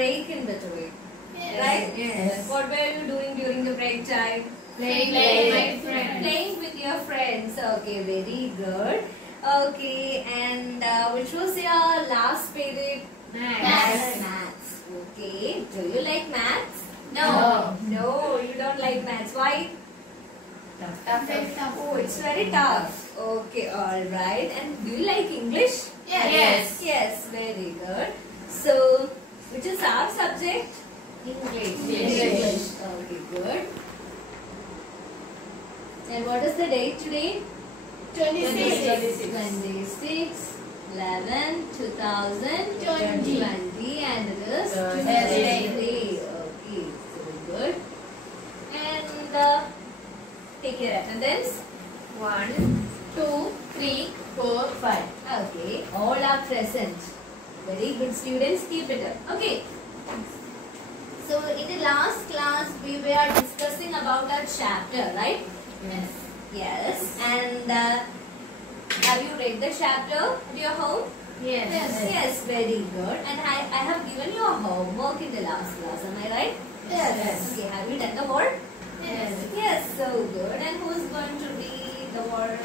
break in between. Yes. Right? Yes. What were you doing during the break time? Playing with my friends. Playing with your friends. Okay, very good. Okay, and which was your last period? Maths. Maths. Okay. Do you like maths? No. No, you don't like maths. Why? Oh, it's very tough. Okay, all right. And do you like English? Yes. Yes, very good. So, which is our subject? English. English. Okay, good. And what is the date today? 26. 11/2020, and it is Thursday. Okay, so good. And take your attendance. 1, 2, 3, 4, 5. Okay, all are present. Very good students, keep it up. Okay. So in the last class we were discussing about our chapter, right? Yes. Yes. And have you read the chapter at your home? Yes. Yes, very good. And I have given you a homework in the last class, am I right? Yes. Okay, have you done the work? Yes. Yes, so good. And who is going to read the work?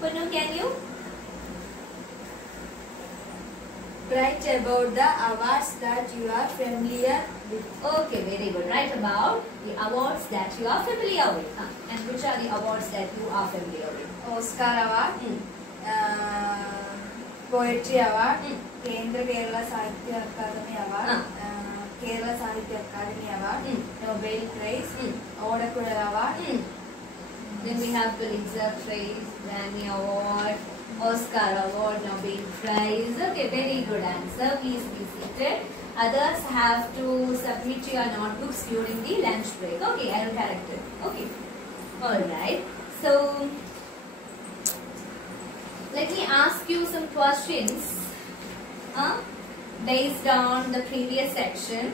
Punu, can you? Write about the awards that you are familiar with. Okay, very good. Write about the awards that you are familiar with. And which are the awards that you are familiar with? Oscar Award, Poetry Award, Kendra Kerala Sahitya Akademi Award, Kerala Sahitya Akademi Award, Nobel Prize, Odakuda Award. Then we have Pulitzer Prize, Grammy Award, Oscar Award, Nobel Prize. Okay, very good answer. Please be seated. Others have to submit your notebooks during the lunch break. Okay, I will correct it. Okay. Alright. So, let me ask you some questions based on the previous section.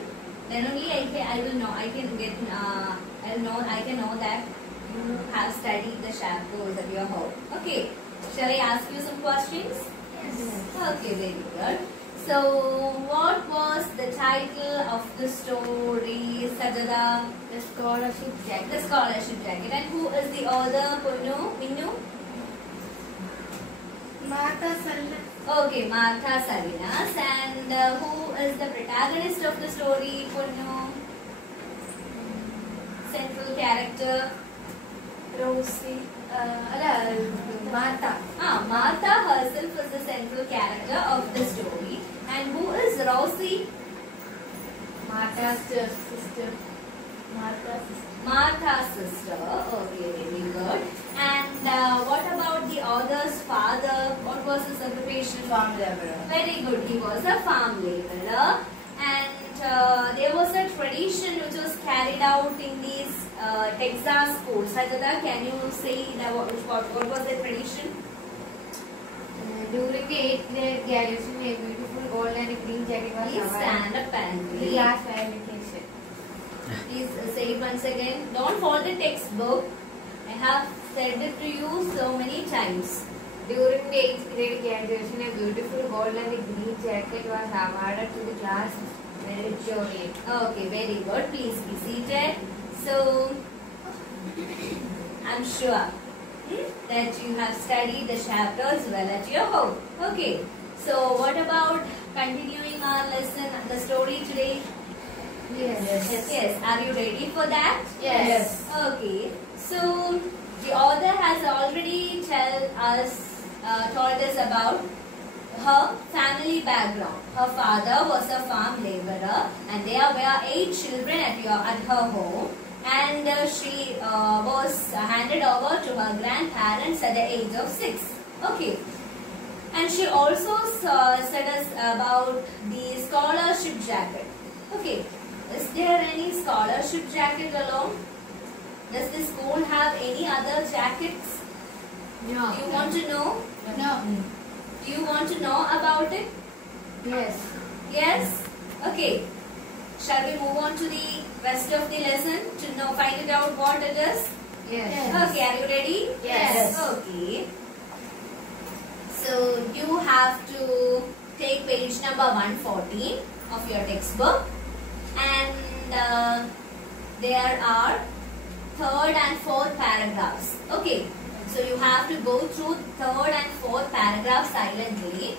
Then only I can know that you have studied the chapters at your home. Okay. Shall I ask you some questions? Yes. Okay, very good. So, what was the title of the story, Sajada? The scholarship jacket. The Scholarship Jacket. And who is the author, Punu? Minnu? Martha Salinas. Okay, Martha Salinas. And who is the protagonist of the story, Punu? Central character? Rosie. Martha. Martha herself is the central character of the story. And who is Rosie? Martha's sister. Martha's sister. Okay, very good. And what about the author's father? What was his occupation? Farm laborer. Very good. He was a farm laborer. And there was a tradition which was carried out in these Texas schools. Sajada, can you say what was the tradition? During the 8th grade graduation, a beautiful gold and a green jacket was Please awarded. stand up and The read. class vacation. Please say it once again. Don't follow the textbook. I have said it to you so many times. During the 8th grade graduation, a beautiful gold and a green jacket was awarded to the class valedictorian. Okay, very good. Please be seated. So, I'm sure that you have studied the chapters well at your home. Okay. So, what about continuing our lesson, the story today? Yes. Are you ready for that? Yes. Okay. So, the author has already told us about her family background. Her father was a farm laborer, and there were 8 children at her home. And she was handed over to her grandparents at the age of 6. Okay. And she also said us about the scholarship jacket. Okay. Is there any scholarship jacket alone? Does the school have any other jackets? No. Do you want to know? No. Do you want to know about it? Yes. Yes? Okay. Shall we move on to the rest of the lesson to find it out what it is? Yes. Okay, are you ready? Yes. Okay. So you have to take page number 114. of your textbook, and there are third and fourth paragraphs. Okay, so you have to go through third and fourth paragraph silently.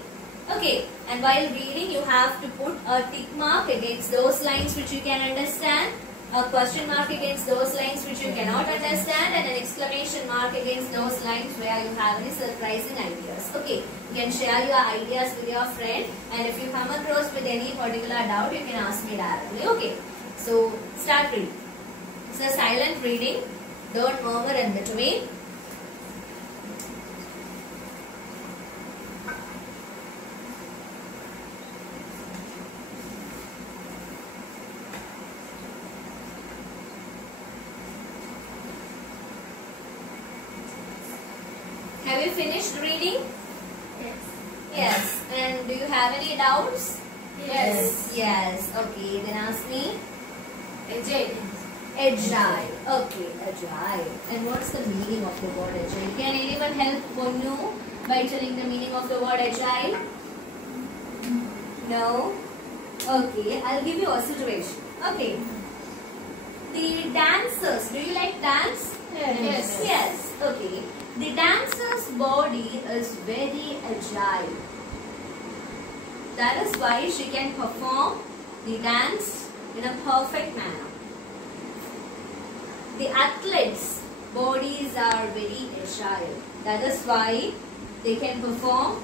Okay, and while reading you have to put a tick mark against those lines which you can understand, a question mark against those lines which you cannot understand, and an exclamation mark against those lines where you have any surprising ideas. Okay, you can share your ideas with your friend, and if you come across with any particular doubt you can ask me directly. Okay, so start reading. It's a silent reading, don't murmur in between. Have you finished reading? Yes. Yes. And do you have any doubts? Yes. Yes. Okay, then ask me. Agile. Agile. Okay, agile. And what's the meaning of the word agile? Can anyone help Ponu by telling the meaning of the word agile? No? Okay, I'll give you a situation. Okay. The dancers, do you like dance? Yes. Yes. Okay. The dancer's body is very agile. That is why she can perform the dance in a perfect manner. The athletes' bodies are very agile. That is why they can perform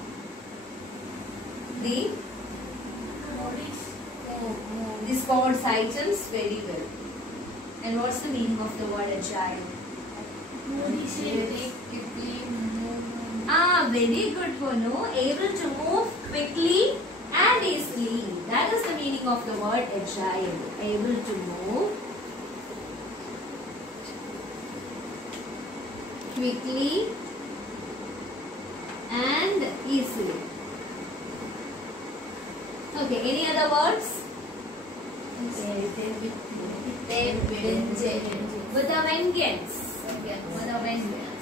the sports items very well. And what's the meaning of the word agile? Very good, Ponu. Able to move quickly and easily. That is the meaning of the word agile. Able to move quickly and easily. Okay, any other words? With a vengeance. With a vengeance.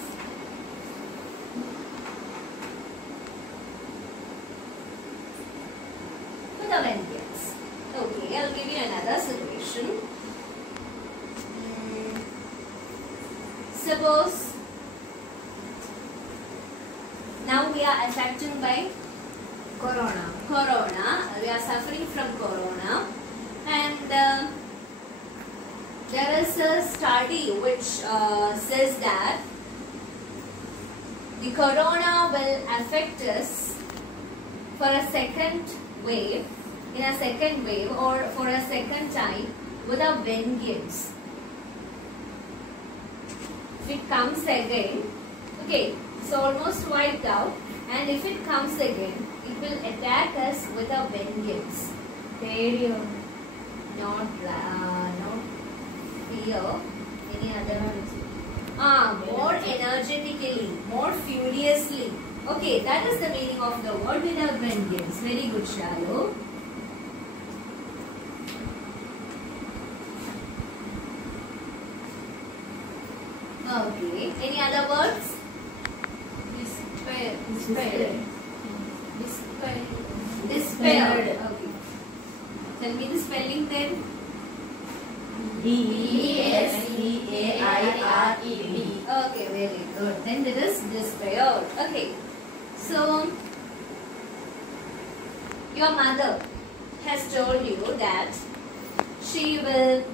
With a vengeance. Okay, I'll give you another situation. Suppose now we are affected by Corona. We are suffering from Corona, and there is a study which says that the Corona will affect us for a second wave, or for a second time with a vengeance. If it comes again, okay, it's almost wiped out, and if it comes again, it will attack us with a vengeance. Radio. Not fear. Any other? More energetically, more furiously. Okay, that is the meaning of the word with a vengeance. Very good, Shalu. Okay, any other words? Despair. Despair. Okay. Tell me the spelling then. Despair. Okay, very good. Then it is despair. Okay. So, your mother has told you that she will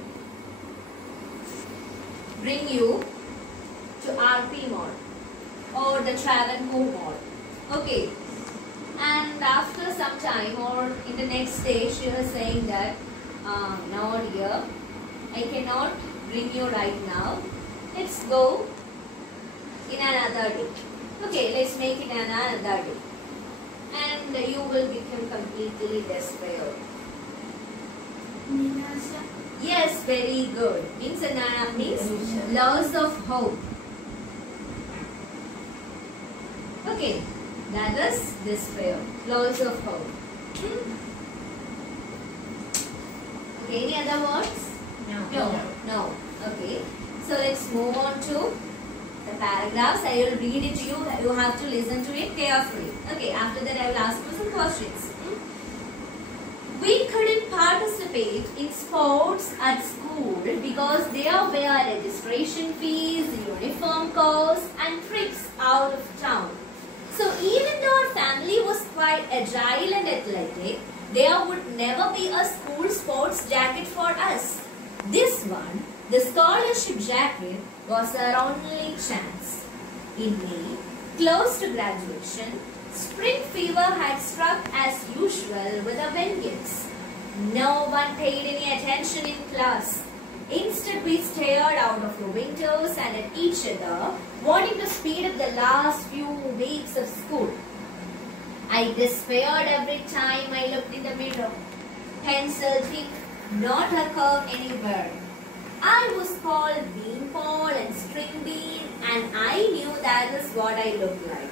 bring you to RP Mall or the Travancore Mall. Okay. And after some time or in the next day, she was saying that, no dear, I cannot bring you right now. Let's go in another day. Okay, let's make it another day. And you will become completely despair. Yes, very good. Means loss of hope. Okay, that is despair. Loss of hope. Okay, any other words? No. Okay. So let's move on to the paragraphs. I will read it to you. You have to listen to it carefully. Okay. After that, I will ask you some questions. We couldn't participate in sports at school because there were registration fees, uniform costs and trips out of town. So even though our family was quite agile and athletic, there would never be a school sports jacket for us. This one, the scholarship jacket, was our only chance. In May, close to graduation, spring fever had struck as usual with a vengeance. No one paid any attention in class. Instead, we stared out of the windows and at each other, wanting to speed up the last few weeks of school. I despaired every time I looked in the mirror. Pencil thick, not a curve anywhere. I was called Beanpole and String Bean, and I knew that is what I looked like.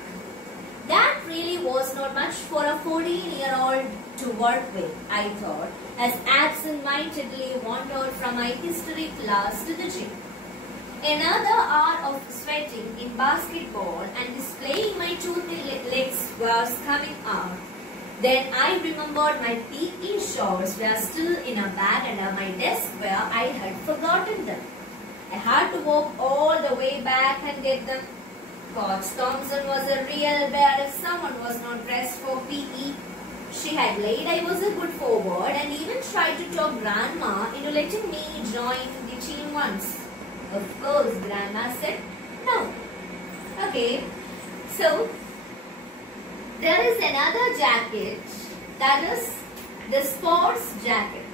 That really was not much for a 14-year-old to work with, I thought, as absent-mindedly wandered from my history class to the gym. Another hour of sweating in basketball and displaying my toothy legs was coming out. Then I remembered my PE shorts were still in a bag under my desk where I had forgotten them. I had to walk all the way back and get them. Coach Thompson was a real bear if someone was not dressed for PE. She had laid I was a good forward and even tried to talk Grandma into letting me join the team once. Of course, Grandma said no. Okay, so there is another jacket, that is the sports jacket.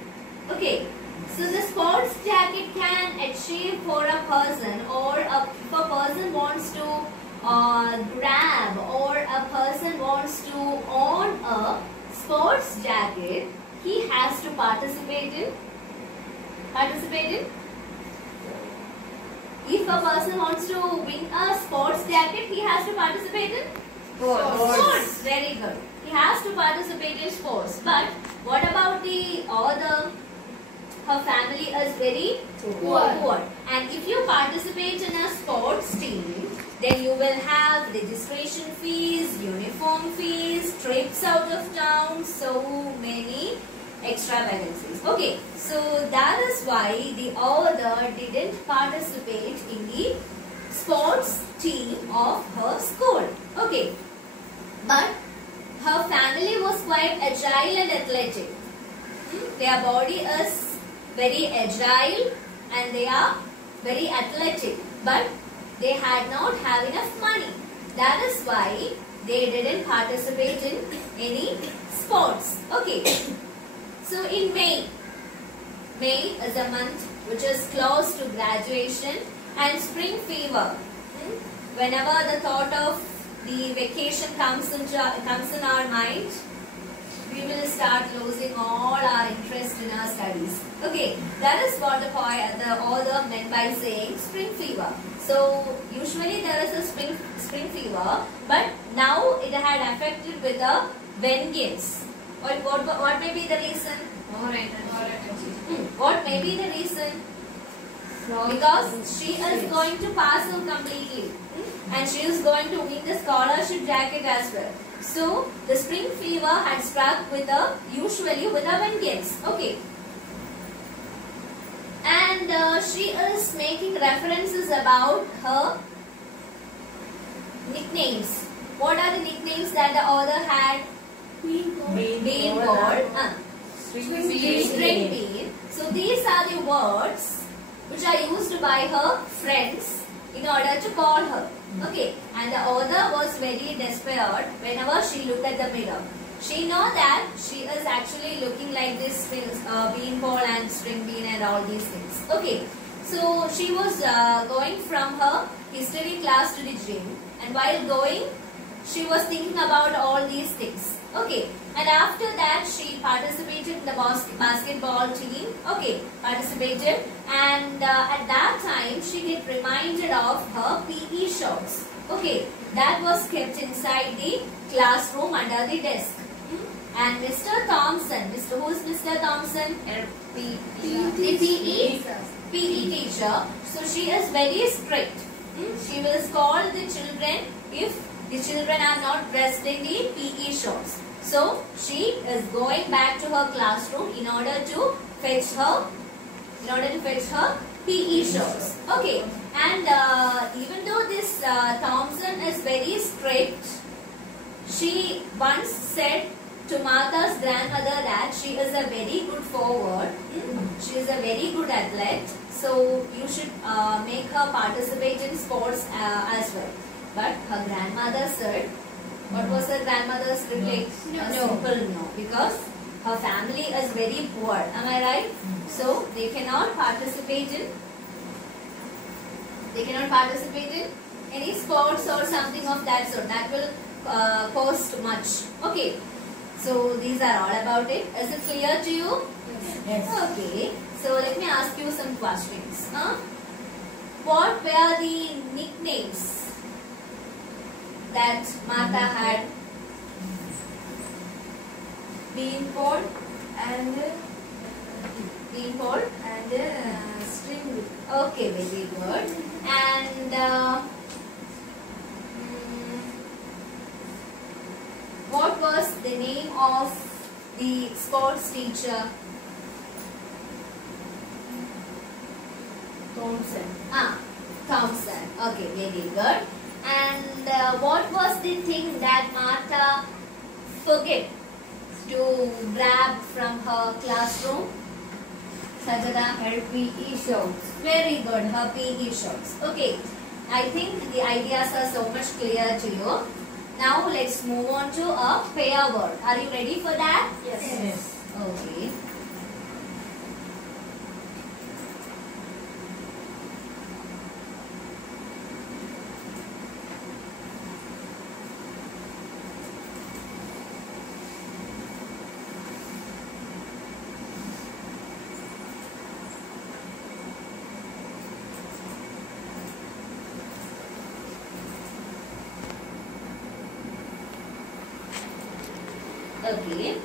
Okay, so the sports jacket can achieve for a person, or if a person wants to grab, or a person wants to own a sports jacket, he has to participate in. If a person wants to win a sports jacket, he has to participate in sports. Very good. He has to participate in sports. But what about the other? Her family is very poor. And if you participate in a sports team, then you will have registration fees, uniform fees, trips out of town, so many extravagancies. Okay, so that is why the author didn't participate in the sports team of her school. Okay, but her family was quite agile and athletic. Their body is very agile and they are very athletic, but they had not have enough money. That is why they didn't participate in any sports. Okay, so in May is a month which is close to graduation and spring fever. Whenever the thought of the vacation comes in our mind, we will start losing all our interest in our studies. Okay, that is what the author meant by saying spring fever. So usually there is a spring fever, but now it had affected with a vengeance. What may be the reason? More energy. What may be the reason? Because she is going to pass out completely, and she is going to win the scholarship jacket as well. So the spring fever had struck usually with a vengeance. Okay. And she is making references about her nicknames. What are the nicknames that the author had? Beanpole, String Bean. So these are the words which are used by her friends in order to call her. Okay, and the author was very desperate whenever she looked at the mirror. She know that she is actually looking like this Beanpole and String Bean and all these things. Okay, so she was going from her history class to the gym, and while going, she was thinking about all these things. Okay, and after that she participated in the basketball team. Okay, participated, and at that time she get reminded of her PE shorts. Okay, that was kept inside the classroom under the desk. And Mr. Thompson, who is Mr. Thompson? The PE teacher. So she is very strict. She will scold the children if the children are not dressed in the PE shorts. So she is going back to her classroom in order to fetch her PE shorts. Okay, and even though this Thompson is very strict, she once said to Martha's grandmother that she is a very good forward. She is a very good athlete. So you should make her participate in sports as well. But her grandmother said, what was her grandmother's reply? A simple no, because her family is very poor. Am I right? So they cannot participate in any sports or something of that sort. That will cost much. Okay. So these are all about it. Is it clear to you? Yes. Okay. So let me ask you some questions. What were the nicknames that Martha had? Beanpole and Beanpole. string. Okay, very good. And what was the name of the sports teacher? Thompson. Okay, very good. And what was the thing that Martha forget to grab from her classroom? Sajada, her PE shorts. Very good, her PE shorts. Okay, I think the ideas are so much clear to you. Now let's move on to a pair word. Are you ready for that? Yes. Okay. Okay.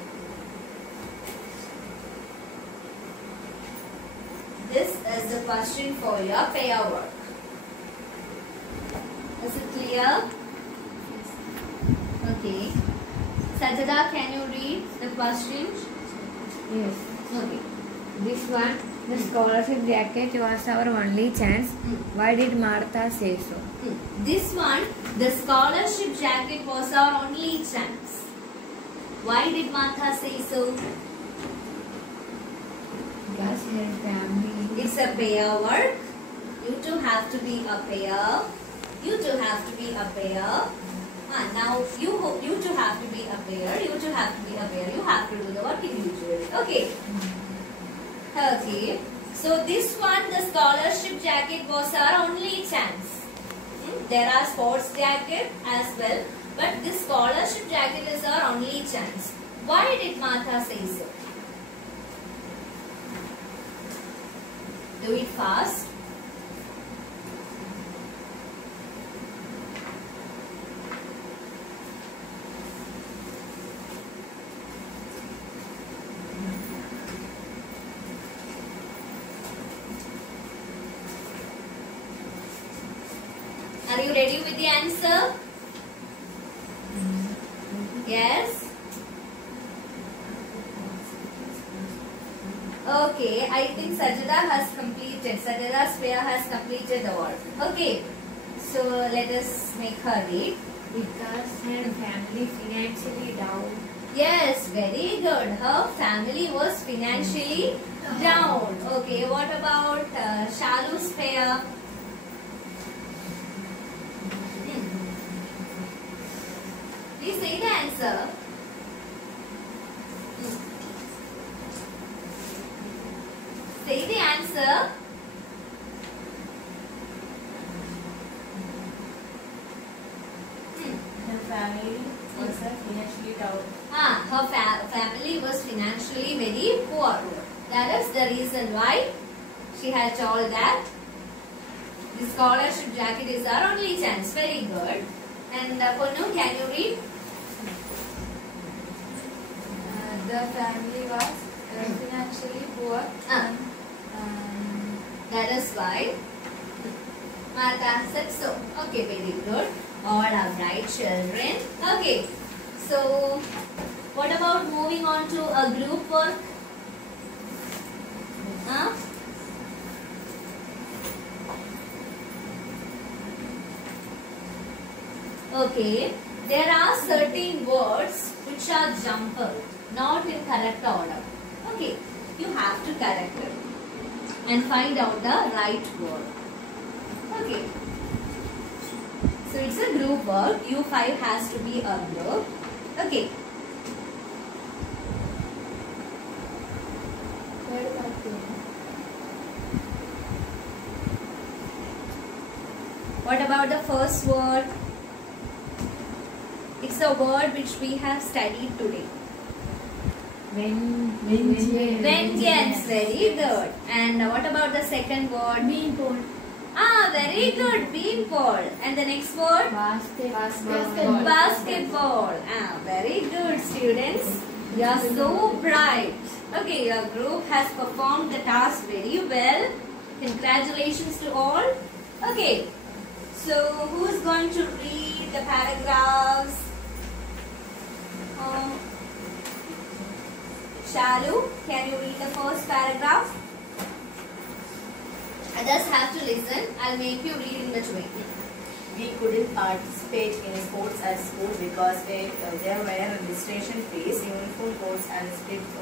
This is the question for your pair work. Is it clear? Okay. Sajada, can you read the question? Yes. Okay. This one, the scholarship jacket was our only chance. Why did Martha say so? This one, the scholarship jacket was our only chance. Why did Martha say so? Because her family. It's a pair work. You two have to be a pair. You two have to be a pair. Now you two have to be a pair. You two have to be a pair. You have to do the work individually. Okay. Okay. So this one, the scholarship jacket was our only chance. There are sports jacket as well, but this scholarship jacket is our only chance. Why did Martha say so? Do it fast. Are you ready with the answer? Yes? Okay, I think Sajada has completed. Sajada's pair has completed the work. Okay, so let us make her read. Because her family financially down. Yes, very good. Her family was financially down. Okay, what about Shalu's pair? Please say the answer. Say the answer. Her family was financially down. Her family was financially very poor. That is the reason why she had told that the scholarship jacket is our only chance. Very good. And Ponu, can you read? The family was financially poor. That is why Martha said so. Okay, very good. All are bright children. Okay, so What about moving on to a group work? Huh? Okay, there are certain words which are jumbled, not in correct order. Okay, you have to correct it and find out the right word. Okay, so it's a group work. U5 has to be a group. Okay. What about the first word? It's a word which we have studied today. Vengeance. Very good. And what about the second word? Beanpole. Ah, very good. Beanpole. And the next word? Basketball. Basketball. Ah, very good, students. You are so bright. Okay, your group has performed the task very well. Congratulations to all. Okay, so who is going to read the paragraphs? Shalu, can you read the first paragraph? Others have to listen. I'll make you read in between. We couldn't participate in sports at school because there were registration fees, uniform codes and trips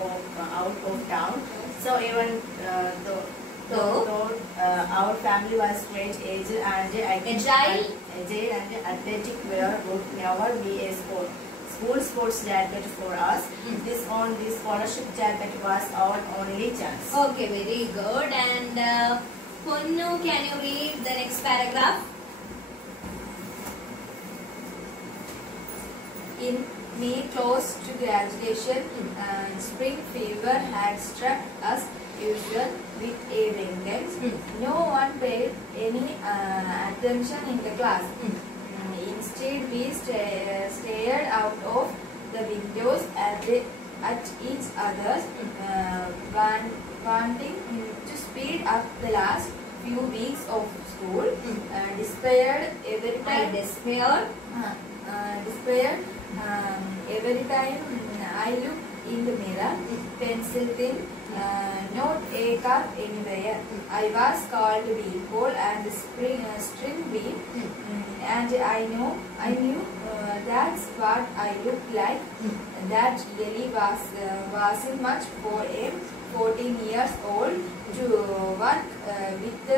out of town. So even though our family was great agile and athletic would never be a school sports jacket for us. This scholarship jacket was our only chance. Okay, very good. And Punnu, can you read the next paragraph? In May, close to graduation, spring fever had struck us usual with a vengeance. No one paid any attention in the class. Instead, we stared out of the windows at each other, wanting to speed up the last few weeks of school. Despaired every time. Despaired every time I looked in the mirror. Pencil thin, not a cup anywhere. I was called Beanpole and string bean, and I knew that's what I looked like. That really wasn't much for a 14 years old to work with.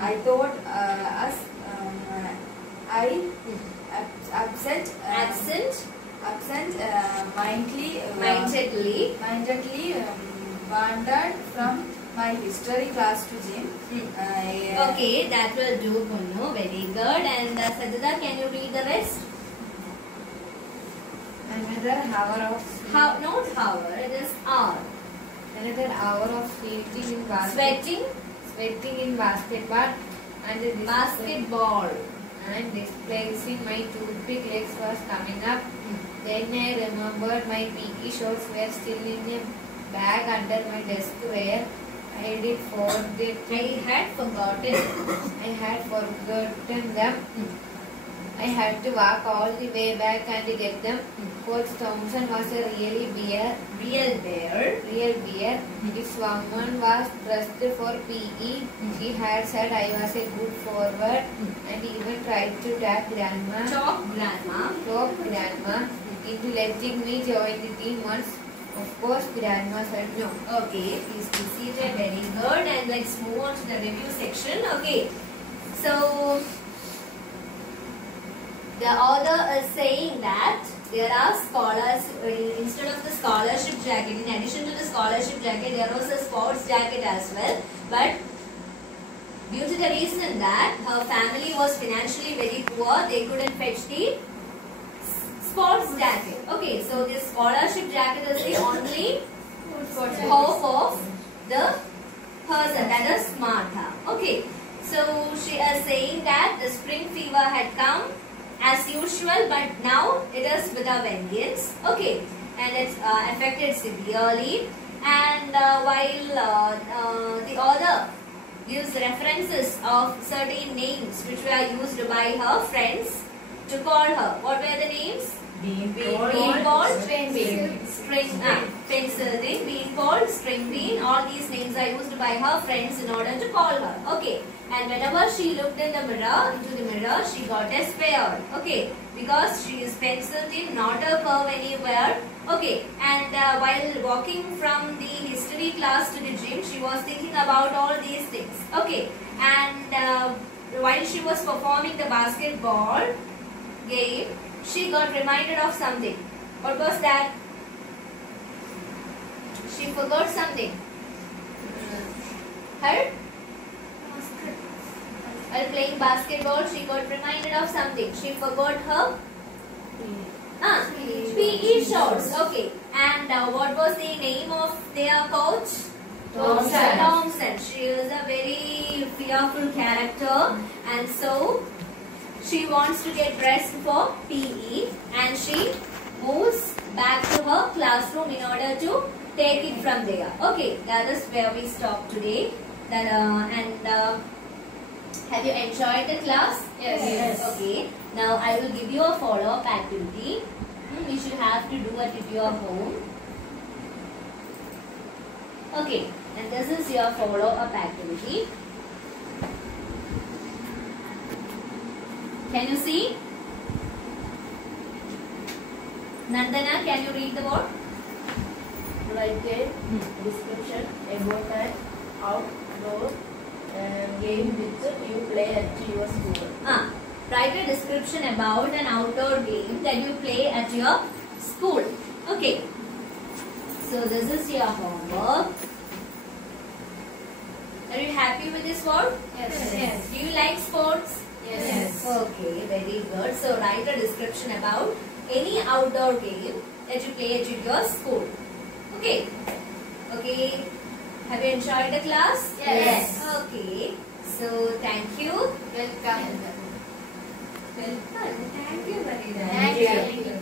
I thought mindedly wandered from my history class to gym. Okay, that will do, Punnu. Very good. And Sajida, can you read the rest? Another hour of Not hour, it is hour. Another hour of sweating in basketball and displacing my toothpick legs was coming up. Then I remembered my PE shorts were still in a bag under my desk where I had forgotten them. I had to walk all the way back and get them. Coach Thompson was a real bear. If someone was dressed for PE, she had said I was a good forward and even tried to talk grandma into letting me join the team once. Of course, grandma said no. Okay, please be seated. Very good. And let's move on to the review section. Okay, so the author is saying that there are scholars, instead of the scholarship jacket, in addition to the scholarship jacket, there was a sports jacket as well. But due to the reason that her family was financially very poor, they couldn't fetch the sports jacket. Okay, so this scholarship jacket is the only hope of the person, that is Martha. Okay, so she is saying that the spring fever had come as usual, but now it is with a vengeance. Okay, and it's affected severely. And while the author gives references of certain names which were used by her friends to call her. What were the names? Beanpole, Beanpole, pencil thin, bean called string bean. All these names are used by her friends in order to call her. Okay. And whenever she looked in the mirror, she got a spare. Okay. Because she is pencil thin, not a curve anywhere. Okay. And while walking from the history class to the gym, she was thinking about all these things. Okay. And while she was performing the basketball game, she got reminded of something. What was that? She forgot something. Her? While playing basketball, she got reminded of something. She forgot her PE shorts. Okay. And what was the name of their coach? Thompson. She is a very fearful character, and so she wants to get dressed for PE, and she moves back to her classroom in order to take it from there. Okay, that is where we stop today. Have you enjoyed the class? Yes. Okay. Now I will give you a follow-up activity. You should have to do it at your home. Okay. And this is your follow-up activity. Can you see? Nandana, can you read the board? Write a description about an outdoor game which you play at your school. Write a description about an outdoor game that you play at your school. Okay. So this is your homework. Are you happy with this work? Yes. Do you like sports? Yes. Okay, very good. So write a description about any outdoor game that you play at your school. Okay. Okay. Have you enjoyed the class? Yes. Okay. So thank you. Welcome. Welcome. Thank you, Marina. Thank you.